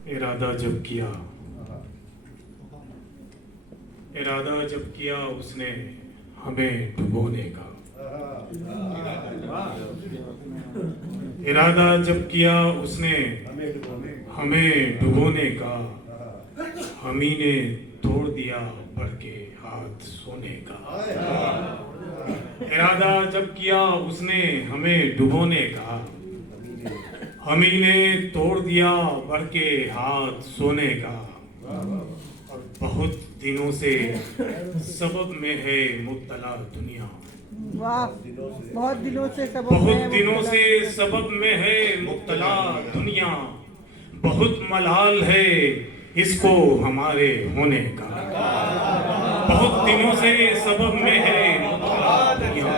इरादा जब किया उसने हमें डुबोने का, इरादा जब किया उसने हमें डुबोने का, हम ही ने तोड़ दिया बढ़ के हाथ सोने का। इरादा जब किया उसने हमें डुबोने का, हम ही ने तोड़ दिया बढ़ के हाथ सोने का। और बहुत दिनों से सबब में है मुब्तला दुनिया, वाह, बहुत दिनों से सबब में है मुब्तला दुनिया। बहुत मलाल है इसको हमारे होने का, बहुत दिनों से सबब में है मुब्तला दुनिया,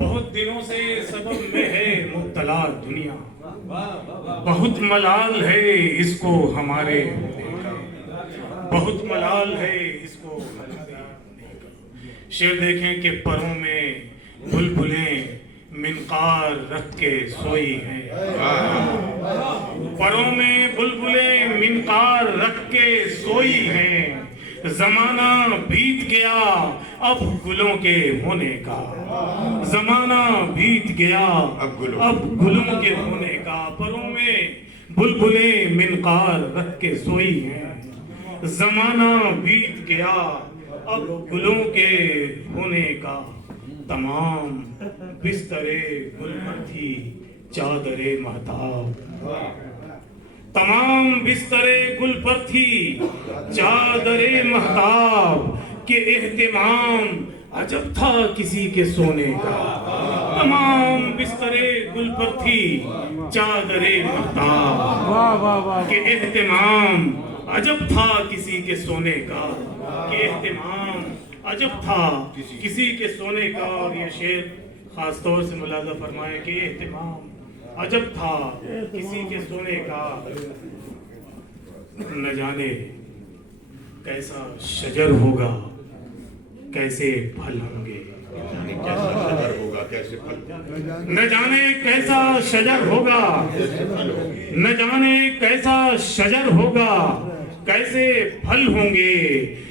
बहुत दिनों से सबब में है मुब्तला दुनिया। बहुत मलाल है इसको हमारे होने का, बहुत मलाल है इसको हमारे होने का। शेर देखें कि परों में बुलबुलें मिनकार रख के सोई हैं, परों में बुलबुलें मिनकार रख के सोई हैं। जमाना बीत गया अब गुलों के होने का, जमाना बीत गया अब गुलों के होने का। परों में बुलबुलें मिनकार रख के सोई हैं, जमाना बीत गया अब गुलों के होने का। तमाम बिस्तरे गुल पर थी चादरे महताब, तमाम बिस्तरे गुल पर थी चादरे महताब। के एहतिमाम अजब था किसी के सोने का, तमाम बिस्तरे गुल पर थी चादरे महताब। के एहतिमाम अजब था किसी के सोने का, के एहतिमाम अजब था किसी के सोने का। और ये शेर खास तौर से मुलाजा फरमाए कि एहतिमाम अजब था किसी के सोने का। न जाने कैसा शजर होगा कैसे फल होंगे, न जाने कैसा शजर होगा, न जाने कैसा शजर होगा कैसे फल होंगे।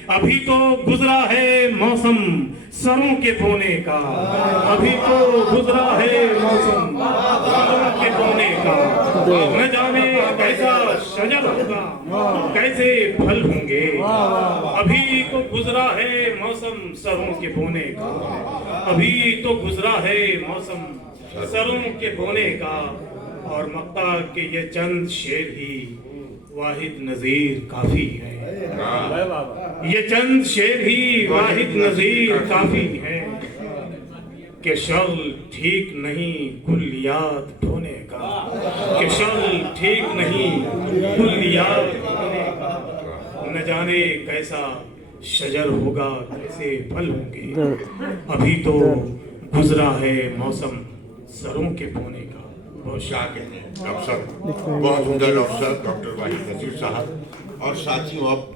अभी तो गुजरा है मौसम सरों के बोने का, अभी तो गुजरा है मौसम सरों के बोने का। न जाने कैसा शजर होगा कैसे फल होंगे, अभी तो गुजरा है मौसम सरों के बोने का, अभी तो गुजरा है मौसम सरों के बोने का। और मक्ता के ये चंद शेर ही वाहिद नजीर काफी है, ये चंद शेर ही वाहिद नजीर काफी है। कि शगल ठीक नहीं कुल्लियात ढोने का, कि शगल ठीक नहीं कुल्लियात ढोने का। न जाने कैसा शजर होगा कैसे फल होंगे, अभी तो गुजरा है मौसम सरों के बोने का। क्या कहते हैं अफसर, बहुत सुंदर अफसर डॉक्टर वाहिद नजीर साहब। और साथियों अब